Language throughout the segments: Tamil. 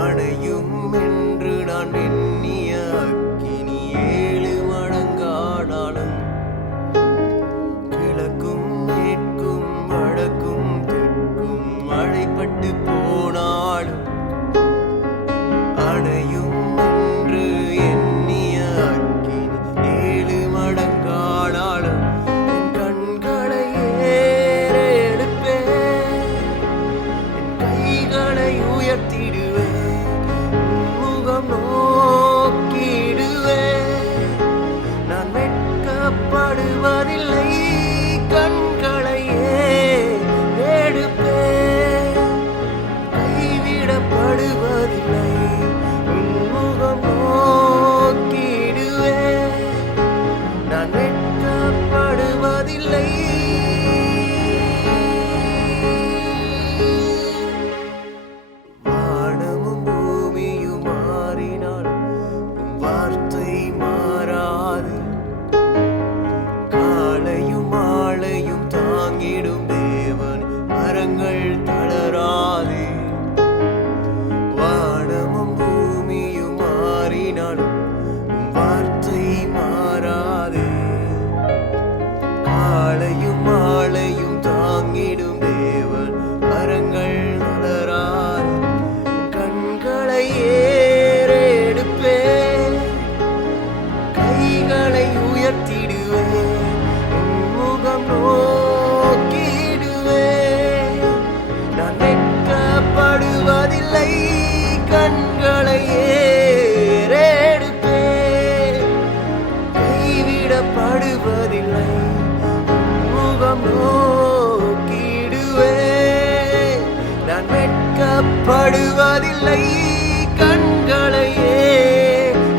அணையும் என்று நான் எண்ணிய அக்கினி 7 மடங்கானாலும் கிழக்கும் மேற்கும் வடக்கும் தெற்கும் மழைப்பட்டு போனாலும் அணையும் என்று எண்ணிய அக்கினி 7 மடங்கானாலும் என் கண்களை ஏறெடுப்பேன், என் கைகளை உயர்த்திடுவேன், முகம் நோக்கிடுவேன். நான் வெட்கப்படுவதில்லை, கண்களை ஏறெடுப்பேன், கைவிடப்படுவதில்லை, முகம் நோக்கிடுவேன். நான் வெட்கப்படுவதில்லை. வானமும் பூமியும் மாறினால் உம் வார்த்தை மாறாது. காலையும் மாலையும் தாங்கிடும் தேவன் மரங்கள் தளராது. வானமும் பூமியும் மாறினாலும் உம் வார்த்தை மாறாது. காலையும் மாலையும் தாங்கிடும் தேவன் மரங்கள் தளராது. கண்களை ஏறெடுப்பேன், கைகளை உயர்த்திடுவேன், முகம் நோக்கிடுவேன். நான் வெட்கப்படுவதில்லை, கண்களை ஏறெடுப்பேன், கைவிடப்படுவதில்லை, முகம் நோக்கிடுவேன். நான் வெட்கப்படுவதில்லை, கண்களை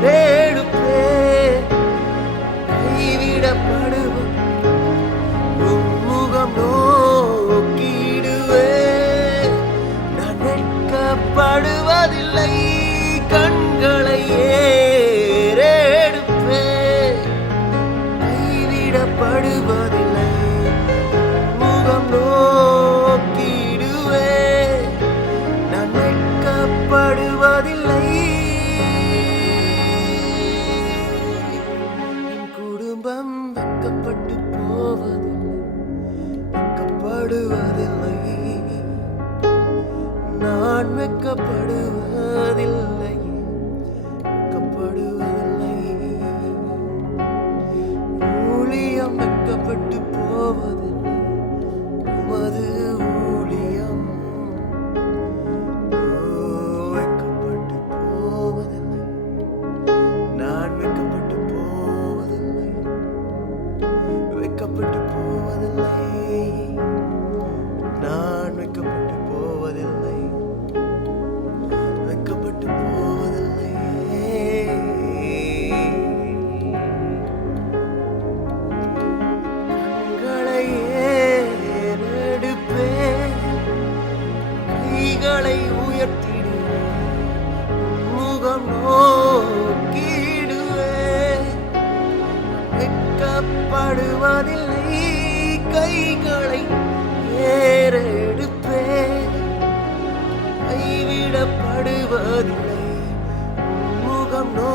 ஏறெடுப்பேன், கைவிடப்படுவதில்லை, முகம் நோக்கிடுவேன். நான் வெட்கப்படுவதில்லை, கண்களை ஏறெடுப்பேன், கைவிடப்படுவதில்லை, முகம் நோக்கிடுவேன். நான் வெட்கப்படுவதில்லை. என் குடும்பம் வெட்கப்பட்டு போவதில்லை, வெட்கப்படுவதில்லை. நான் வெட்கப்படுவதில்லை, வெட்கப்படுவதில்லை. ஊழியம் வெட்கப்பட்டு போவதில்லை, உமது ஊழியம் வெட்கப்பட்டு போவதில்லை. நான் வெட்கப்பட்டு போவதில்லை, வெட்கப்பட்டு போவதில்லை. நான் வெட்கப்பட்டு போவதில்லை, வெட்கப்பட்டு போவதில்லை. கண்களை ஏறெடுப்பேன், கைகளை உயர்த்திடுவேன், முகம் நோக்கிடுவேன். வெட்கப்படுவதில்லை, கைகளை ஏறெடுப்பேன், கைவிடப்படுவதில்லை, முகம் நோ